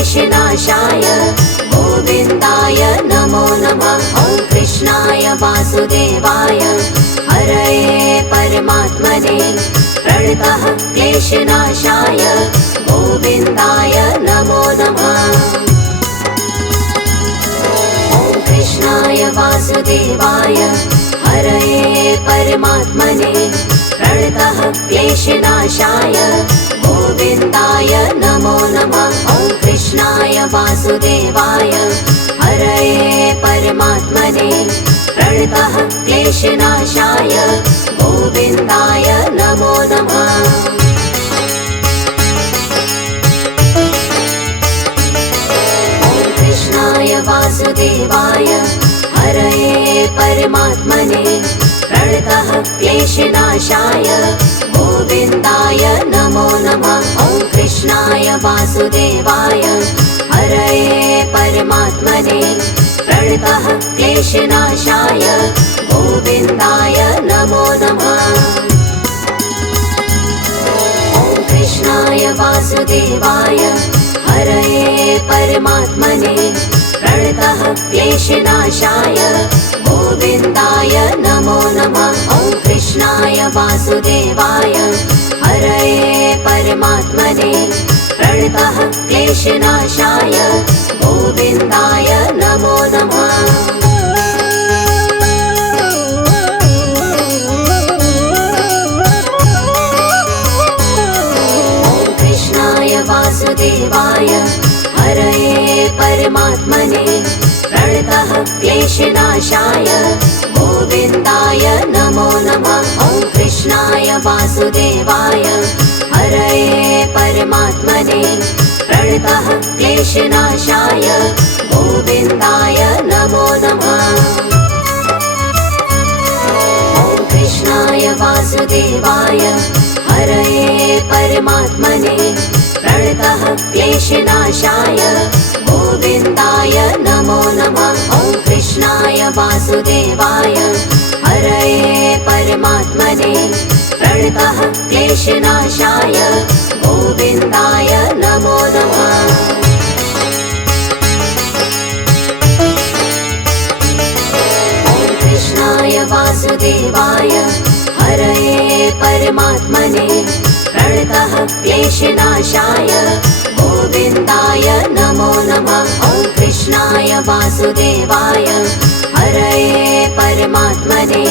क्लेशनाशाय गोविन्दाय नमो नमः। ॐ कृष्णाय वासुदेवाय हरये परमात्मने प्रणतः क्लेशनाशाय गोविन्दाय नमो नमः। ॐ कृष्णाय वासुदेवाय हरये परमात्मने प्रणतः क्लेशनाशाय गोविन्दाय नमो नमः। ॐ कृष्णाय वासुदेवाय हरये परमात्मने प्रणतः क्लेशनाशाय गोविन्दाय नमो नमः। ॐ कृष्णाय वासुदेवाय हरये परमात्मने प्रणतः क्लेशनाशाय गोविन्दाय नमो नमः। ॐ कृष्णाय वासुदेवाय हरये परमात्मने प्रणतः क्लेशनाशाय गोविन्दाय नमो नमः। ॐ कृष्णाय वासुदेवाय हरये परमात्मने प्रणतः क्लेशनाशाय गोविन्दाय नमो नमः। ॐ कृष्णाय वासुदेवाय हरये परमात्मने प्रणतः क्लेशनाशाय गोविन्दाय नमो नमः। ॐ कृष्णाय वासुदेवाय हरये परमात्मने प्रणतः क्लेशनाशाय गोविन्दाय नमो नमः। ॐ कृष्णाय वासुदेवाय हरये परमात्मने प्रणतः क्लेशनाशाय गोविन्दाय नमो नमः। ॐ कृष्णाय वासुदेवाय हरये परमात्मने प्रणतः क्लेशनाशाय गोविन्दाय नमो नमः। ॐ कृष्णाय वासुदेवाय हरये परमात्मने प्रणतः क्लेशनाशाय गोविन्दाय नमो नमः। ॐ कृष्णाय वासुदेवाय हरये परमात्मने प्रणतः क्लेशनाशाय गोविन्दाय नमो नमः। ॐ कृष्णाय वासुदेवाय हरये परमात्मने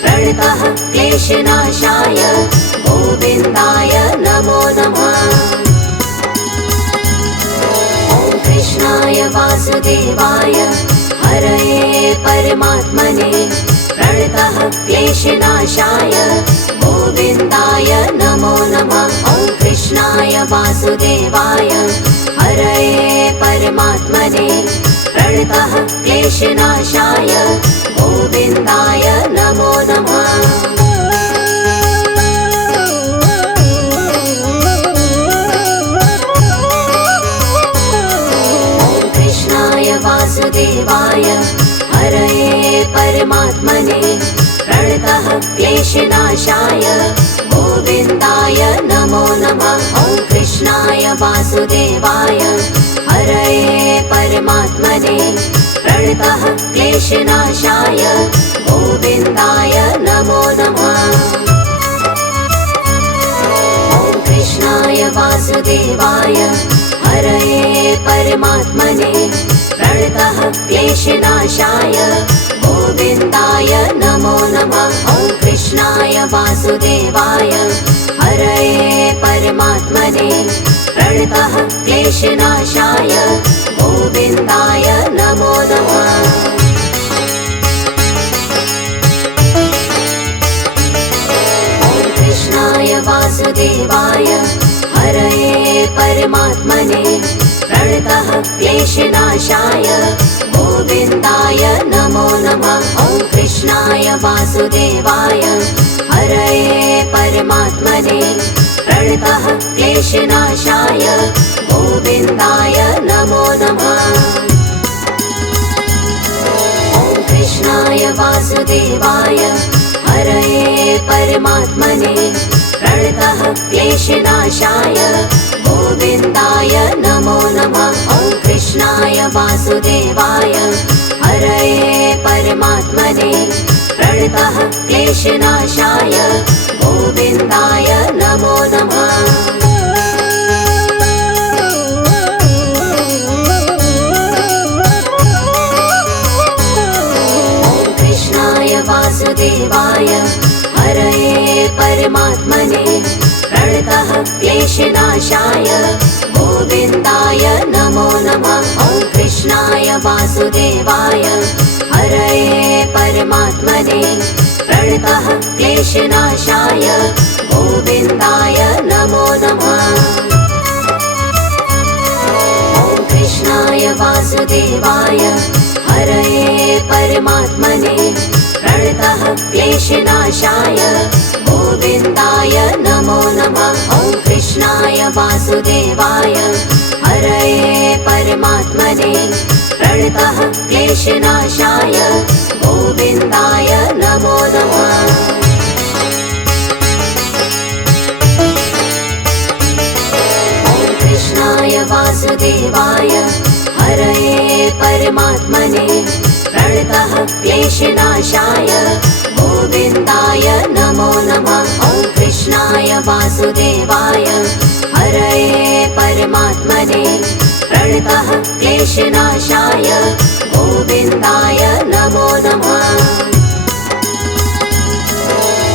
प्रणतः क्लेशनाशाय गोविन्दाय नमो नमः। ॐ कृष्णाय वासुदेवाय हरये परमात्मने प्रणतः क्लेशनाशाय गोविन्दाय नमो नमः। ॐ कृष्णाय वासुदेवाय हरये परमात्मने प्रणतः क्लेशनाशाय गोविन्दाय नमो नमः। ॐ कृष्णाय वासुदेवाय हरये परमात्मने प्रणतः क्लेशनाशाय गोविन्दाय नमो नमः। ॐ कृष्णाय वासुदेवाय हरये परमात्मने प्रणतः क्लेशनाशाय गोविन्दाय नमो नमः। ॐ कृष्णाय वासुदेवाय हरये परमात्मने प्रणतः क्लेशनाशाय गोविन्दाय नमो नमः। ॐ कृष्णाय वासुदेवाय हरये परमात्मने प्रणतः क्लेशनाशाय गोविन्दाय नमो नमः। ॐ कृष्णाय वासुदेवाय हरये परमात्मने प्रणतः क्लेशनाशाय गोविन्दाय नमो नमः। ॐ कृष्णाय वासुदेवाय हरये परमात्मने प्रणतः क्लेशनाशाय गोविन्दाय नमो नमः। ॐ कृष्णाय वासुदेवाय हरये परमात्मने प्रणतः क्लेशनाशाय गोविन्दाय नमो नमः। वासुदेवाय हरये परमात्मने प्रणतः क्लेशनाशाय गोविन्दाय नमो नमः। वासुदेवाय हरये परमात्मने प्रणतः क्लेशनाशाय गोविन्दाय नमो नमः। ॐ कृष्णाय वासुदेवाय हरये परमात्मने प्रणतः क्लेशनाशाय गोविन्दाय नमो नमः। ॐ कृष्णाय वासुदेवाय हरये परमात्मने प्रणतः क्लेशनाशाय गोविन्दाय नमो नमः। ॐ कृष्णाय वासुदेवाय हरये परमात्मने प्रणतः क्लेशनाशाय गोविन्दाय नमो नमः। ॐ कृष्णाय वासुदेवाय हरये परमात्मने प्रणतः क्लेशनाशाय गोविन्दाय नमो नमः। ॐ कृष्णाय वासुदेवाय हरये परमात्मने प्रणतः क्लेशनाशाय गोविन्दाय नमो नमः।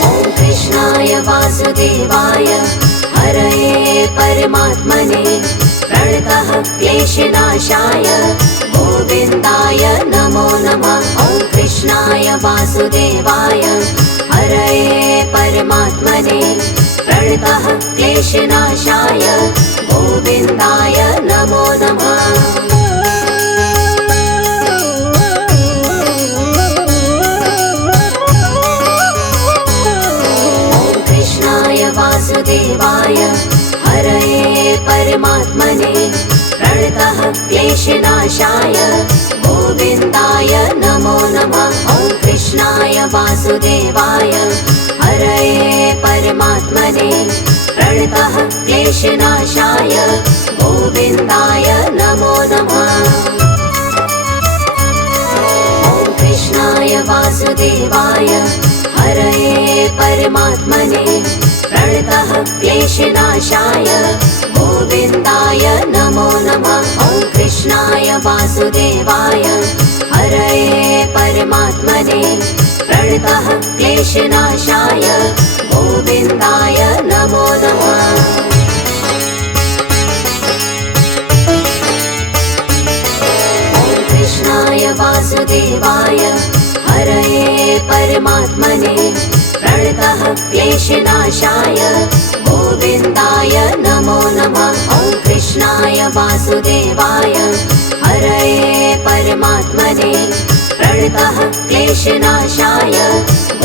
ॐ कृष्णाय वासुदेवाय हरये परमात्मने प्रणतः क्लेशनाशाय गोविन्दाय नमो नमः। ॐ कृष्णाय वासुदेवाय हरये परमात्मने प्रणतः क्लेशनाशाय गोविन्दाय नमो नमः। ॐ कृष्णाय वासुदेवाय हरये परमात्मने प्रणतः क्लेशनाशाय गोविन्दाय नमो नमः। ॐ कृष्णाय वासुदेवाय हरये परमात्मने प्रणतः क्लेशनाशाय गोविन्दाय नमो नमः। ॐ कृष्णाय वासुदेवाय हरये परमात्मने प्रणतः क्लेशनाशाय गोविन्दाय नमो नमः। ॐ कृष्णाय वासुदेवाय हरये परमात्मने प्रणतः क्लेशनाशाय गोविन्दाय नमो नमः। ॐ कृष्णाय वासुदेवाय हरये परमात्मने प्रणतः क्लेशनाशाय गोविन्दाय नमो नमः। ॐ कृष्णाय वासुदेवाय हरये परमात्मने प्रणतः क्लेशनाशाय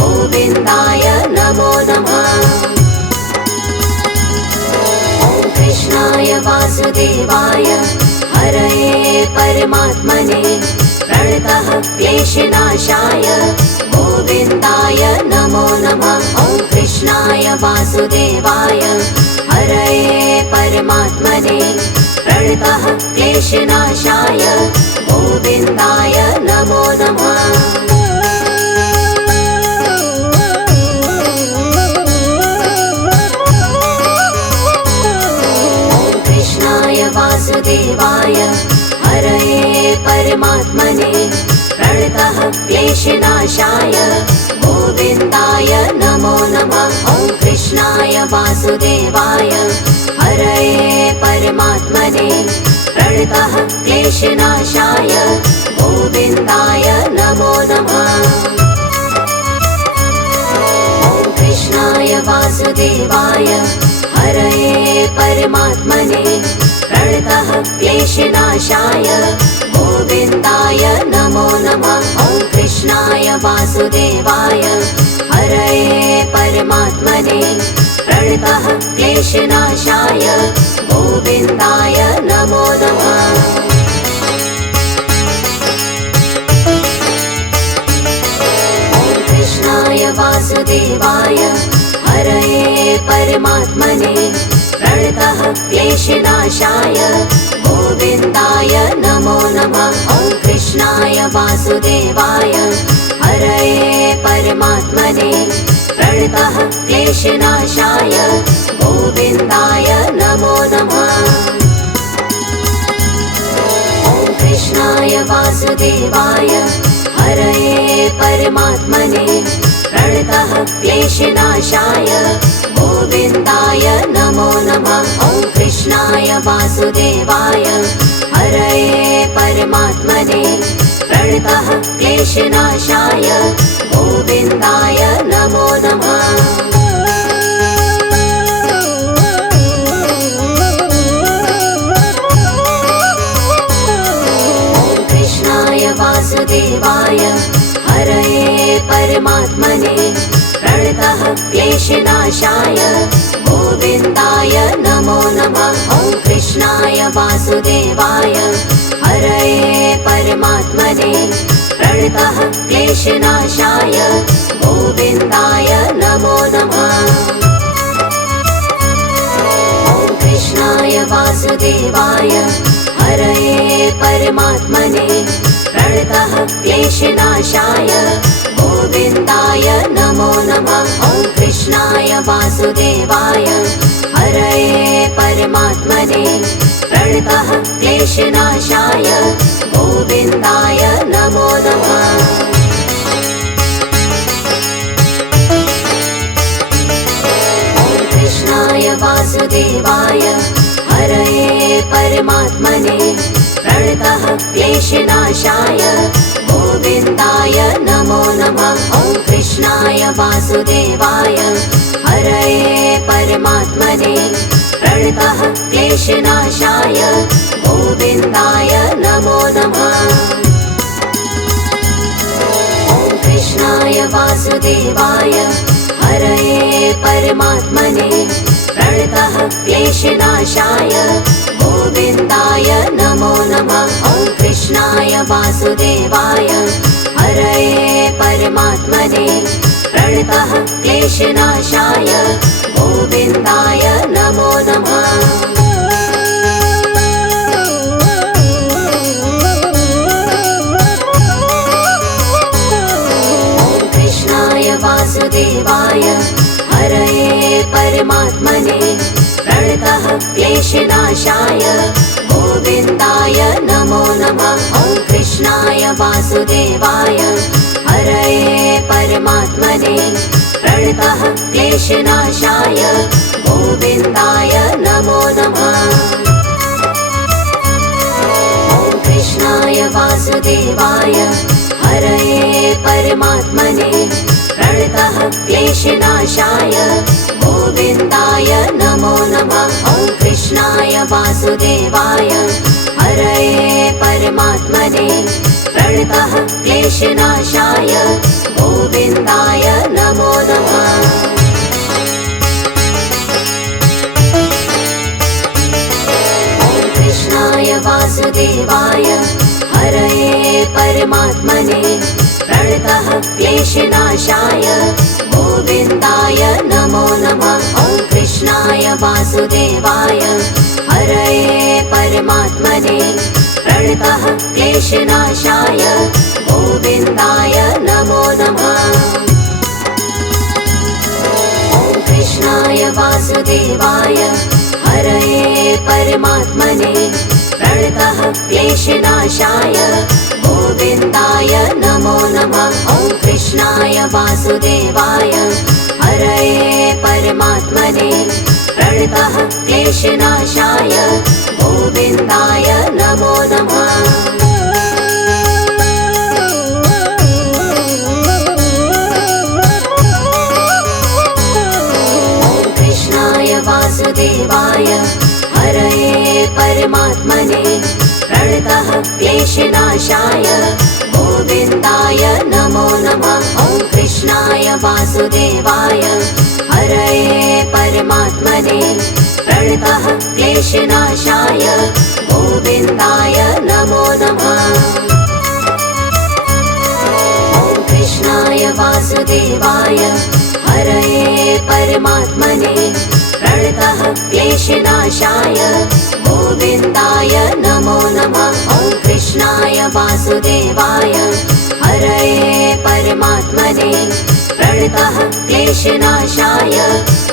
गोविन्दाय नमो नमः। ॐ कृष्णाय वासुदेवाय हरये परमात्मने प्रणतः क्लेशनाशाय गोविन्दाय नमो नमः। ॐ कृष्णाय वासुदेवाय हरये परमात्मने प्रणतः क्लेशनाशाय गोविन्दाय नमो नमः। ॐ कृष्णाय वासुदेवाय हरये परमात्मने प्रणतः क्लेशनाशाय गोविन्दाय नमो नमः। ॐ कृष्णाय वासुदेवाय हरये परमात्मने प्रणतः क्लेशनाशाय गोविन्दाय नमो नमः। ॐ कृष्णाय वासुदेवाय हरये परमात्मने प्रणतः क्लेशनाशाय गोविन्दाय नमो नमः। ॐ कृष्णाय वासुदेवाय हरये परमात्मने प्रणतः क्लेशनाशाय गोविन्दाय नमो नमः। ॐ कृष्णाय वासुदेवाय हरये परमात्मने प्रणतः क्लेशनाशाय गोविन्दाय नमो नमः। वासुदेवाय हरये परमात्मने प्रणतः क्लेशनाशाय गोविन्दाय नमो नमः। ॐ कृष्णाय वासुदेवाय हरये परमात्मने प्रणतः क्लेशनाशाय गोविन्दाय नमो नमः। ॐ कृष्णाय वासुदेवाय हरये परमात्मने प्रणतः क्लेशनाशाय गोविन्दाय नमो नमः। ॐ कृष्णाय वासुदेवाय हरये परमात्मने प्रणतः क्लेशनाशाय गोविन्दाय नमो नमः। ॐ कृष्णाय वासुदेवाय हरये परमात्मने प्रणतः क्लेशनाशाय गोविन्दाय नमो नमः। ॐ कृष्णाय वासुदेवाय हरये परमात्मने प्रणतः क्लेशनाशाय गोविन्दाय नमो नमः। ॐ कृष्णाय वासुदेवाय हरये परमात्मने प्रणतः क्लेशनाशाय गोविन्दाय नमो नमः। ॐ कृष्णाय वासुदेवाय हरये परमात्मने प्रणतः क्लेशनाशाय गोविन्दाय नमो नमः। ॐ कृष्णाय वासुदेवाय हरये परमात्मने प्रणतः क्लेशनाशाय गोविन्दाय नमो नमः। ॐ कृष्णाय वासुदेवाय हरये परमात्मने प्रणतः क्लेशनाशाय गोविन्दाय नमो नमः। ॐ कृष्णाय वासुदेवाय हरये परमात्मने प्रणतः क्लेशनाशाय गोविन्दाय नमो नमः। ॐ कृष्णाय वासुदेवाय हरये परमात्मने प्रणतः क्लेशनाशाय गोविन्दाय नमो नमः। ॐ कृष्णाय वासुदेवाय हरये परमात्मने प्रणतः क्लेशनाशाय गोविन्दाय नमो नमः। ॐ कृष्णाय वासुदेवाय हरये परमात्मने प्रणतः क्लेशनाशाय गोविन्दाय नमो नमः। ॐ कृष्णाय वासुदेवाय हरये परमात्मने प्रणतः क्लेशनाशाय गोविन्दाय नमो नमः। ॐ कृष्णाय वासुदेवाय हरये परमात्मने प्रणतः क्लेशनाशाय गोविन्दाय नमो नमः। ॐ कृष्णाय वासुदेवाय हरये परमात्मने प्रणतः क्लेशनाशाय गोविन्दाय नमो नमः। ॐ कृष्णाय वासुदेवाय हरये परमात्मने प्रणतः क्लेशनाशाय गोविन्दाय नमो नमः। ॐ कृष्णाय वासुदेवाय हरये परमात्मने प्रणतः क्लेशनाशाय गोविन्दाय नमो नमः। ॐ कृष्णाय वासुदेवाय हरये परमात्मने प्रणतः क्लेशनाशाय गोविन्दाय नमो नमः। ॐ कृष्णाय वासुदेवाय हरये परमात्मने प्रणतः क्लेशनाशाय गोविन्दाय नमो नमः। ॐ कृष्णाय वासुदेवाय हरये परमात्मने प्रणतः क्लेशनाशाय गोविन्दाय नमो नमः। ॐ कृष्णाय वासुदेवाय क्लेशनाशाय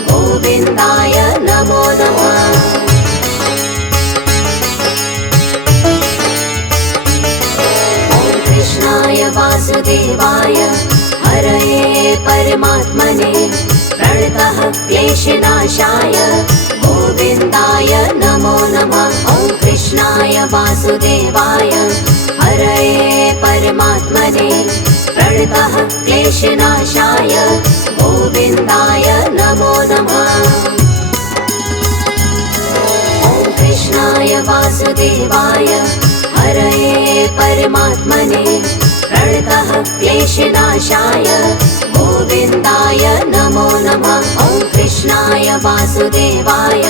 गोविन्दाय नमो नमः। कृष्णाय वासुदेवाय हरये परमात्मने प्रणतः क्लेशनाशाय गोविन्दाय नमो नमः। ॐ कृष्णाय वासुदेवाय हरये परमात्मने प्रणतः क्लेशनाशाय गोविन्दाय नमो नमः। ॐ कृष्णाय वासुदेवाय हरये परमात्मने प्रणतः क्लेशनाशाय गोविन्दाय नमो नमः। ॐ कृष्णाय वासुदेवाय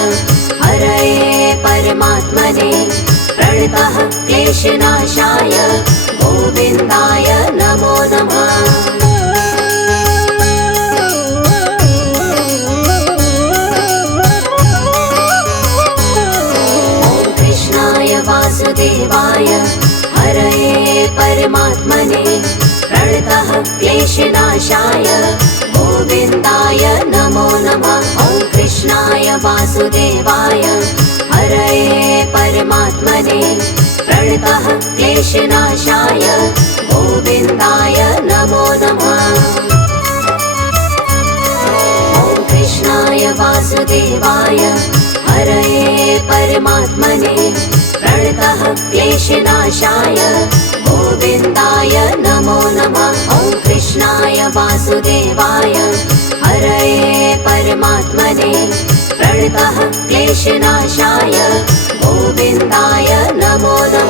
हरये परमात्मने प्रणतः क्लेशनाशाय गोविन्दाय नमो नमः। वासुदेवाय हरये परमात्मने प्रणतः क्लेशनाशाय गोविन्दाय नमो नमः। ॐ कृष्णाय वासुदेवाय हरये परमात्मने प्रणतः क्लेशनाशाय गोविन्दाय नमो नमः। ॐ कृष्णाय वासुदेवाय हरये परमात्मने प्रणतः क्लेशनाशाय गोविन्दाय नमो नमः। ॐ कृष्णाय वासुदेवाय हरये परमात्मने प्रणतः क्लेशनाशाय गोविन्दाय नमो नमः।